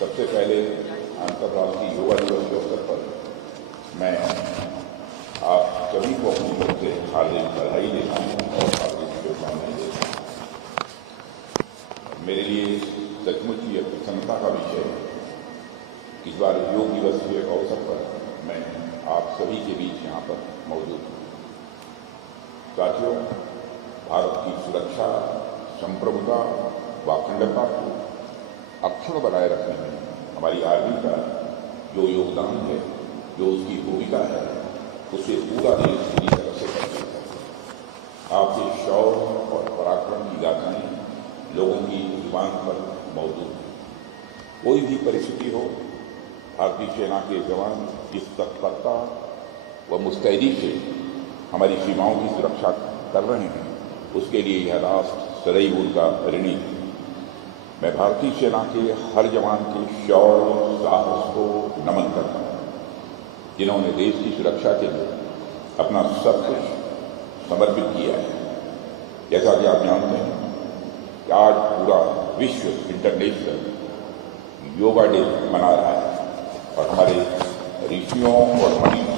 सबसे पहले अंतर्राष्ट्रीय योगा दिवस के अवसर पर मैं आप सभी को अपनी ओर से हार्दिक बधाई देता हूँ और हार्दिक शुभकामनाएं देता हूँ। मेरे लिए सचमुच यह प्रसन्नता का विषय है कि इस बार योग दिवस के अवसर पर मैं आप सभी के बीच यहाँ पर मौजूद हूँ। साथियों, भारत की सुरक्षा, संप्रभुता व अखंडता को अक्षुण्ण बनाए रखने में हमारी आर्मी का जो योगदान है, जो उसकी भूमिका है, उसे पूरा देश पूरी तरह से कर सकता है। आपके शौर्य और पराक्रम की गाथाएं लोगों की जुबान पर मौजूद है। कोई भी परिस्थिति हो, भारतीय सेना के जवान जिस तत्परता व मुस्तैदी से हमारी सीमाओं की सुरक्षा कर रहे हैं, उसके लिए यह राष्ट्र सदैव उनका ऋणी है। मैं भारतीय सेना के हर जवान के शौर्य साहस को नमन करता हूँ, जिन्होंने देश की सुरक्षा के लिए अपना सब कुछ समर्पित किया है। जैसा कि आप जानते हैं कि आज पूरा विश्व इंटरनेशनल योगा डे मना रहा है और हमारे ऋषियों और मुनियों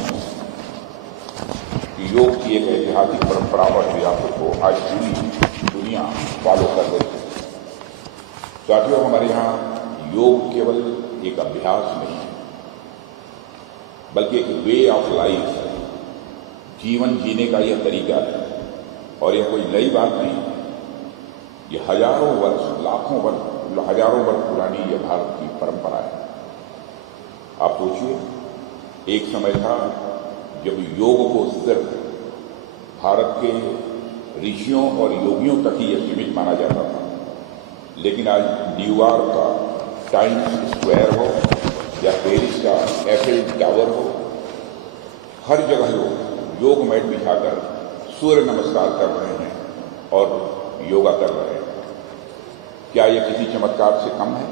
की योग की एक ऐतिहासिक परंपरा और विरासत को आज पूरी दुनिया फॉलो कर रही है। साथियों, हमारे यहाँ योग केवल एक अभ्यास नहीं है, बल्कि एक वे ऑफ लाइफ है। जीवन जीने का यह तरीका है और यह कोई नई बात नहीं है। ये हजारों वर्ष, लाखों वर्ष, हजारों वर्ष पुरानी यह भारत की परंपरा है। आप सोचिए, एक समय था जब योग को सिर्फ भारत के ऋषियों और योगियों तक ही यह सीमित माना जाता था, लेकिन आज न्यूयॉर्क का टाइम्स स्क्वायर हो या पेरिस का एफिल टावर हो, हर जगह लोग योग मैट बिछाकर सूर्य नमस्कार कर रहे हैं और योगा कर रहे हैं। क्या यह किसी चमत्कार से कम है?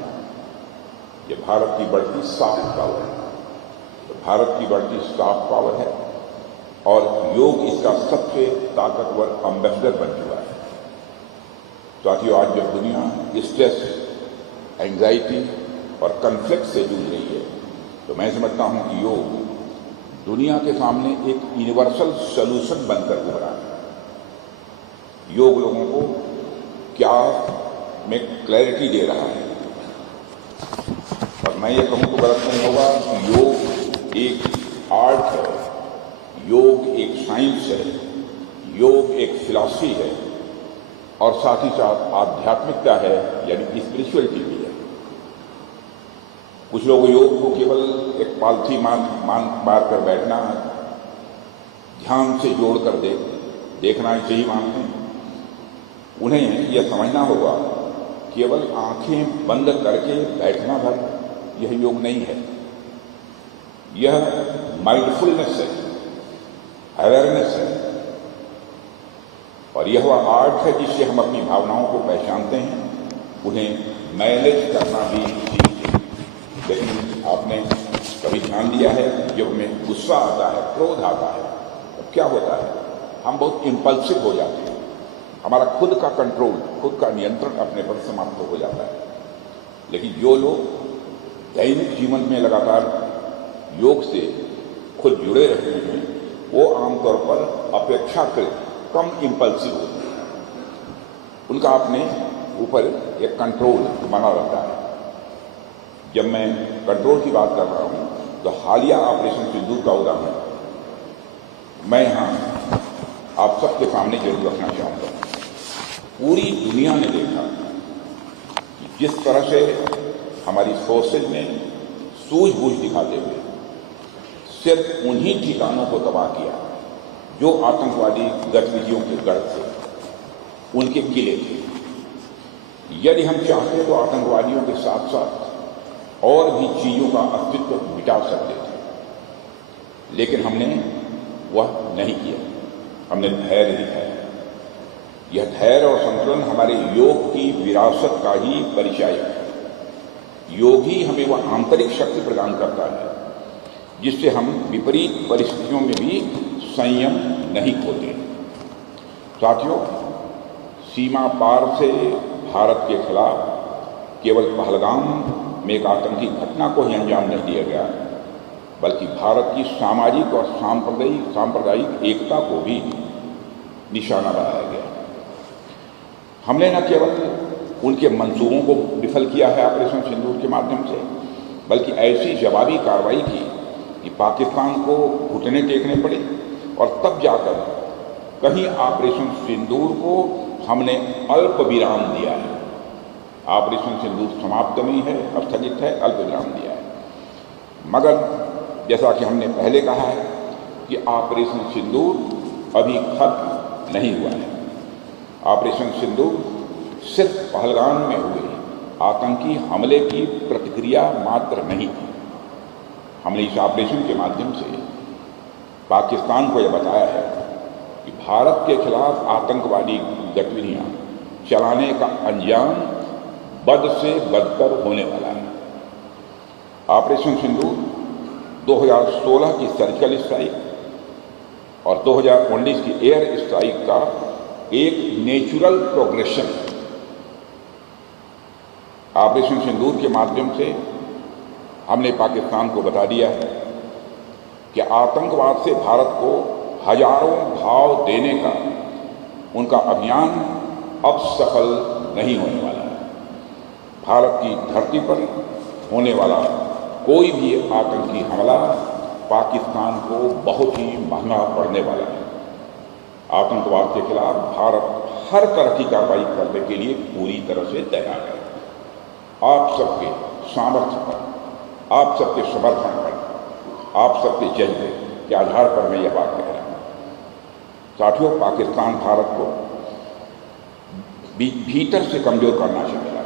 यह भारत की बढ़ती सॉफ्ट पावर है। तो भारत की बढ़ती सॉफ्ट पावर है और योग इसका सबसे ताकतवर एम्बेसडर बन चुका है। साथियों, आज जब दुनिया स्ट्रेस, एंजाइटी और कन्फ्लिक्ट से जूझ रही है, तो मैं समझता हूं कि योग दुनिया के सामने एक यूनिवर्सल सॉल्यूशन बनकर उभरा है। योग लोगों को क्या में क्लैरिटी दे रहा है। और मैं ये कहूं तो गलत नहीं होगा कि योग एक आर्ट है, योग एक साइंस है, योग एक फिलॉसफी है और साथ ही साथ आध्यात्मिकता है, यानी स्पिरिचुअलिटी भी है। कुछ लोग योग को केवल एक पालथी मार कर बैठना, ध्यान से जोड़कर देखना ही सही मानते हैं। उन्हें यह समझना होगा केवल आंखें बंद करके बैठना भर यह योग नहीं है। यह माइंडफुलनेस है, अवेयरनेस है और यह वह आर्ट है जिससे हम अपनी भावनाओं को पहचानते हैं, उन्हें मैनेज करना भी सीखते हैं। लेकिन आपने कभी ध्यान दिया है, जब हमें गुस्सा आता है, क्रोध आता है, तो क्या होता है? हम बहुत इम्पल्सिव हो जाते हैं। हमारा खुद का कंट्रोल, खुद का नियंत्रण अपने पर समाप्त हो जाता है। लेकिन जो लोग दैनिक जीवन में लगातार योग से खुद जुड़े रहते हैं, वो आमतौर पर अपेक्षाकृत कम इम्पल्सिव होते हैं। उनका अपने ऊपर एक कंट्रोल बना रहता है। जब मैं कंट्रोल की बात कर रहा हूं, तो हालिया ऑपरेशन सिंदूर का उदाहरण मैं यहां आप सबके सामने जरूर रखना चाहूंगा। पूरी दुनिया ने देखा कि जिस तरह से हमारी फोर्सेज ने सूझबूझ दिखाते हुए सिर्फ उन्हीं ठिकानों को तबाह किया जो आतंकवादी गतिविधियों के गढ़ थे, उनके किले थे। यदि हम चाहते तो आतंकवादियों के साथ साथ और भी चीजों का अस्तित्व मिटा सकते थे, लेकिन हमने वह नहीं किया। हमने धैर्य दिखाया। यह धैर्य और संतुलन हमारे योग की विरासत का ही परिचय है। योग ही हमें वह आंतरिक शक्ति प्रदान करता है जिससे हम विपरीत परिस्थितियों में भी संयम नहीं खोते। साथियों, सीमा पार से भारत के खिलाफ केवल पहलगाम में एक आतंकी घटना को ही अंजाम नहीं दिया गया, बल्कि भारत की सामाजिक और सांप्रदायिक एकता को भी निशाना बनाया गया। हमने न केवल उनके मंसूबों को विफल किया है ऑपरेशन सिंदूर के माध्यम से, बल्कि ऐसी जवाबी कार्रवाई की कि पाकिस्तान को घुटने टेकने पड़े, और तब जाकर कहीं ऑपरेशन सिंदूर को हमने अल्प विराम दिया है। ऑपरेशन सिंदूर समाप्त नहीं है, स्थगित है, अल्प विराम दिया है। मगर जैसा कि हमने पहले कहा है कि ऑपरेशन सिंदूर अभी खत्म नहीं हुआ है। ऑपरेशन सिंदूर सिर्फ पहलगाम में हुए आतंकी हमले की प्रतिक्रिया मात्र नहीं थी। हमने इस ऑपरेशन के माध्यम से पाकिस्तान को यह बताया है कि भारत के खिलाफ आतंकवादी गतिविधियां चलाने का अंजाम बद से बदतर होने वाला है। ऑपरेशन सिंदूर 2016 की सर्जिकल स्ट्राइक और 2019 की एयर स्ट्राइक का एक नेचुरल प्रोग्रेशन। ऑपरेशन सिंदूर के माध्यम से हमने पाकिस्तान को बता दिया है कि आतंकवाद से भारत को हजारों घाव देने का उनका अभियान अब सफल नहीं होने वाला है। भारत की धरती पर होने वाला कोई भी आतंकी हमला पाकिस्तान को बहुत ही महंगा पड़ने वाला है। आतंकवाद के खिलाफ भारत हर तरह की कार्रवाई करने के लिए पूरी तरह से तैयार है। आप सबके सामर्थ्य पर, आप सबके समर्थन पर, आप सबके जज्बे के आधार पर मैं यह बात कह रहा हूँ। साथियों, पाकिस्तान भारत को भीतर से कमजोर करना चाहेगा,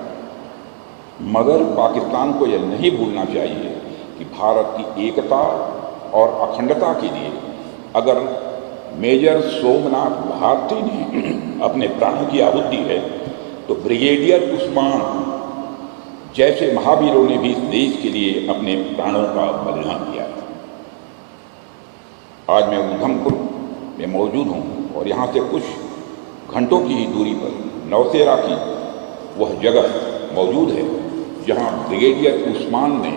मगर पाकिस्तान को यह नहीं भूलना चाहिए कि भारत की एकता और अखंडता के लिए अगर मेजर सोमनाथ भारती ने अपने प्राणों की आहुति है, तो ब्रिगेडियर उस्मान जैसे महावीरों ने भी इस देश के लिए अपने प्राणों का बलिदान किया है। आज मैं उधमपुर में मौजूद हूँ और यहाँ से कुछ घंटों की ही दूरी पर नौशेरा की वह जगह मौजूद है जहाँ ब्रिगेडियर उस्मान ने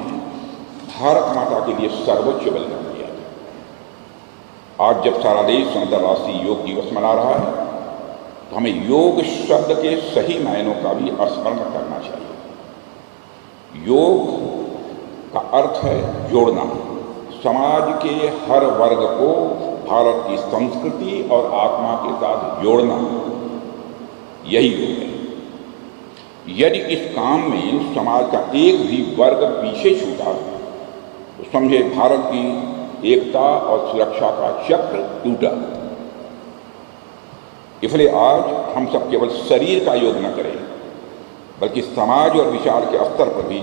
भारत माता के लिए सर्वोच्च बलिदान किया था। आज जब सारा देश अंतर्राष्ट्रीय योग दिवस मना रहा है, तो हमें योग शब्द के सही मायनों का भी स्मरण करना चाहिए। योग का अर्थ है जोड़ना, समाज के हर वर्ग को भारत की संस्कृति और आत्मा के साथ जोड़ना, यही योग है। यदि इस काम में समाज का एक भी वर्ग पीछे छूटा तो समझे भारत की एकता और सुरक्षा का चक्र टूटा। इसलिए आज हम सब केवल शरीर का योग न करें, बल्कि समाज और विचार के स्तर पर भी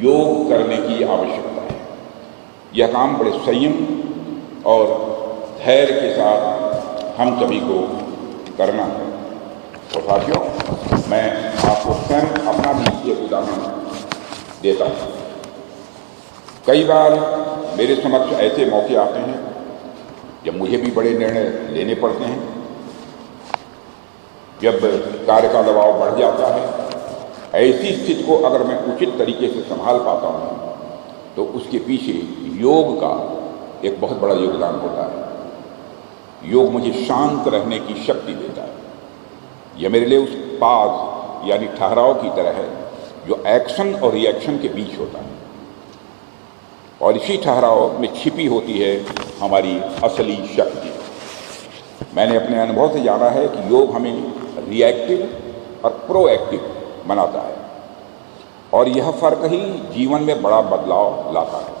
योग करने की आवश्यकता है। यह काम बड़े संयम और धैर्य के साथ हम सभी को करना है। और साथियों, मैं आपको स्वयं अपना भी एक उदाहरण देता हूँ। कई बार मेरे समक्ष ऐसे मौके आते हैं जब मुझे भी बड़े निर्णय लेने पड़ते हैं, जब कार्य का दबाव बढ़ जाता है। ऐसी स्थिति को अगर मैं उचित तरीके से संभाल पाता हूँ तो उसके पीछे योग का एक बहुत बड़ा योगदान होता है। योग मुझे शांत रहने की शक्ति देता है। यह मेरे लिए उस पाज यानी ठहराव की तरह है जो एक्शन और रिएक्शन के बीच होता है, और इसी ठहराव में छिपी होती है हमारी असली शक्ति। मैंने अपने अनुभव से जाना है कि योग हमें रिएक्टिव और प्रोएक्टिव बनाता है, और यह फर्क ही जीवन में बड़ा बदलाव लाता है।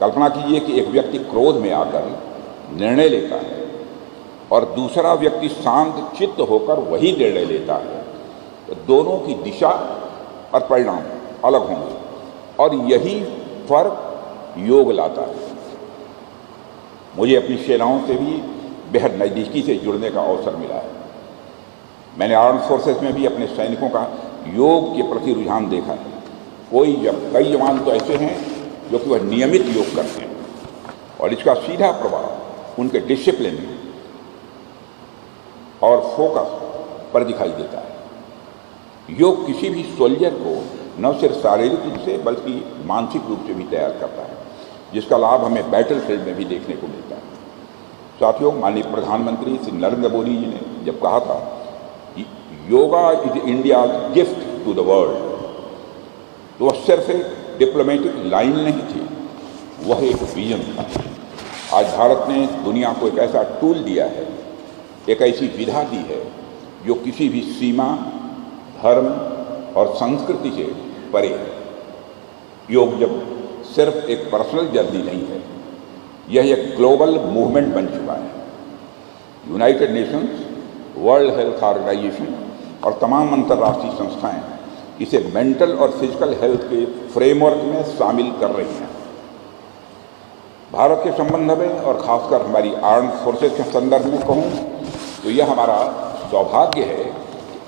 कल्पना कीजिए कि एक व्यक्ति क्रोध में आकर निर्णय लेता है और दूसरा व्यक्ति शांत चित्त होकर वही निर्णय लेता है, तो दोनों की दिशा और परिणाम अलग होंगे, और यही फर्क योग लाता है। मुझे अपनी सेनाओं से भी बेहद नज़दीकी से जुड़ने का अवसर मिला है। मैंने आर्म्ड फोर्सेस में भी अपने सैनिकों का योग के प्रति रुझान देखा है। कई जवान तो ऐसे हैं जो कि वह नियमित योग करते हैं, और इसका सीधा प्रभाव उनके डिसिप्लिन और फोकस पर दिखाई देता है। योग किसी भी सोल्जर को न सिर्फ शारीरिक रूप से बल्कि मानसिक रूप से भी तैयार करता है, जिसका लाभ हमें बैटल फील्ड में भी देखने को मिलता है। साथियों, माननीय प्रधानमंत्री श्री नरेंद्र मोदी जी ने जब कहा था कि yoga is India gift to the world, तो वह सिर्फ एक डिप्लोमेटिक लाइन नहीं थी, वह एक विजन था। आज भारत ने दुनिया को एक ऐसा टूल दिया है, एक ऐसी विधा दी है जो किसी भी सीमा, धर्म और संस्कृति से परे है। योग जब सिर्फ एक पर्सनल जर्नी नहीं है, यह एक ग्लोबल मूवमेंट बन चुका है। United Nations, World Health Organization और तमाम अंतर्राष्ट्रीय संस्थाएं इसे मेंटल और फिजिकल हेल्थ के फ्रेमवर्क में शामिल कर रही हैं। भारत के संबंध में और खासकर हमारी आर्म्ड फोर्सेस के संदर्भ में कहूँ तो यह हमारा सौभाग्य है कि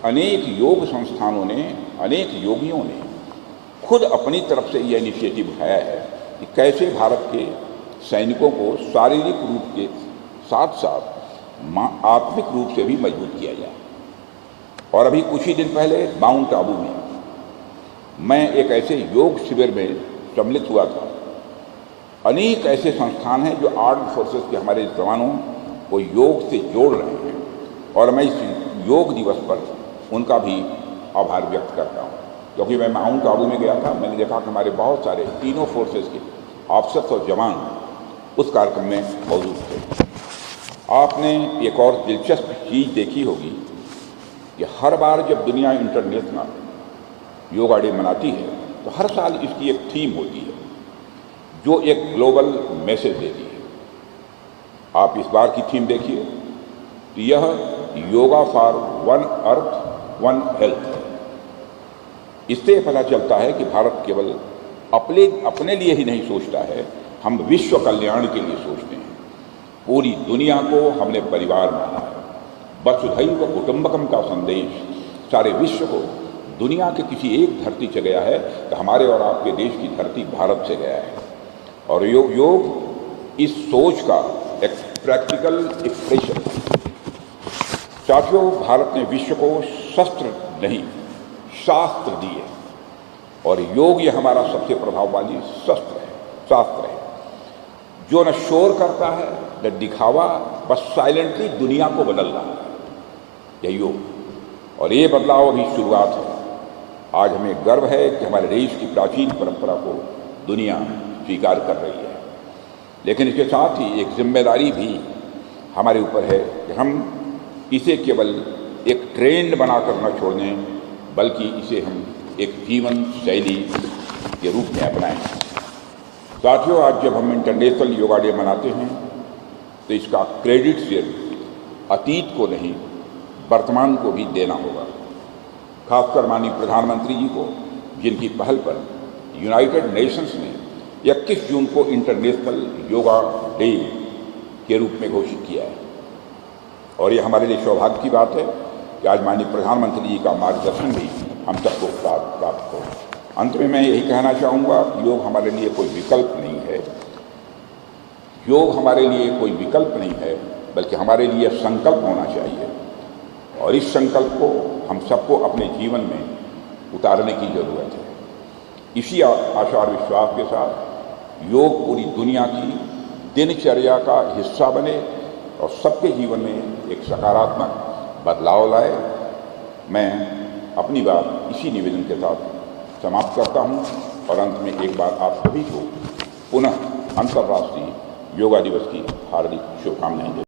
अनेक योग संस्थानों ने, अनेक योगियों ने खुद अपनी तरफ से यह इनिशिएटिव उठाया है कि कैसे भारत के सैनिकों को शारीरिक रूप के साथ साथ आत्मिक रूप से भी मजबूत किया जाए। और अभी कुछ ही दिन पहले माउंट आबू में मैं एक ऐसे योग शिविर में सम्मिलित हुआ था। अनेक ऐसे संस्थान हैं जो आर्म्ड फोर्सेस के हमारे जवानों को योग से जोड़ रहे हैं और मैं इस योग दिवस पर उनका भी आभार व्यक्त करता हूँ, क्योंकि मैं माउंट आबू में गया था। मैंने देखा कि हमारे बहुत सारे तीनों फोर्सेस के ऑफिसर्स और जवान उस कार्यक्रम में मौजूद थे। आपने एक और दिलचस्प चीज़ देखी होगी कि हर बार जब दुनिया इंटरनेशनल योगा डे मनाती है तो हर साल इसकी एक थीम होती है जो एक ग्लोबल मैसेज देती है। आप इस बार की थीम देखिए तो यह yoga for one earth one health है। इससे पता चलता है कि भारत केवल अपने लिए ही नहीं सोचता है, हम विश्व कल्याण के लिए सोचते हैं। पूरी दुनिया को हमने परिवार माना है। वसुधैव कुटुंबकम का संदेश सारे विश्व को, दुनिया के किसी एक धरती से गया है तो हमारे और आपके देश की धरती भारत से गया है। और योग इस सोच का एक प्रैक्टिकल एक्सप्रेशन है। साथियों, भारत ने विश्व को शस्त्र नहीं शास्त्र दिए और योग ये हमारा सबसे प्रभावशाली शास्त्र है जो न शोर करता है न दिखावा, बस साइलेंटली दुनिया को बदल रहा है यह योग। और ये बदलाव अभी शुरुआत है। आज हमें गर्व है कि हमारे देश की प्राचीन परंपरा को दुनिया स्वीकार कर रही है, लेकिन इसके साथ ही एक जिम्मेदारी भी हमारे ऊपर है कि हम इसे केवल एक ट्रेंड बनाकर न छोड़ दें, बल्कि इसे हम एक जीवन शैली के रूप में अपनाएं। साथियों, आज जब हम इंटरनेशनल योगा डे मनाते हैं तो इसका क्रेडिट सिर्फ अतीत को नहीं, वर्तमान को भी देना होगा। खासकर माननीय प्रधानमंत्री जी को, जिनकी पहल पर यूनाइटेड नेशंस ने 21 जून को इंटरनेशनल योगा डे के रूप में घोषित किया है। और ये हमारे लिए सौभाग्य की बात है कि आज माननीय प्रधानमंत्री जी का मार्गदर्शन भी हम सबको प्राप्त हो। अंत में मैं यही कहना चाहूँगा कि योग हमारे लिए कोई विकल्प नहीं है। योग हमारे लिए कोई विकल्प नहीं है, बल्कि हमारे लिए संकल्प होना चाहिए। और इस संकल्प को हम सबको अपने जीवन में उतारने की ज़रूरत है। इसी आशा और विश्वास के साथ योग पूरी दुनिया की दिनचर्या का हिस्सा बने और सबके जीवन में एक सकारात्मक बदलाव लाए। मैं अपनी बात इसी निवेदन के साथ समाप्त करता हूँ और अंत में एक बार आप सभी को पुनः अंतर्राष्ट्रीय योगा दिवस की हार्दिक शुभकामनाएं देता हूँ।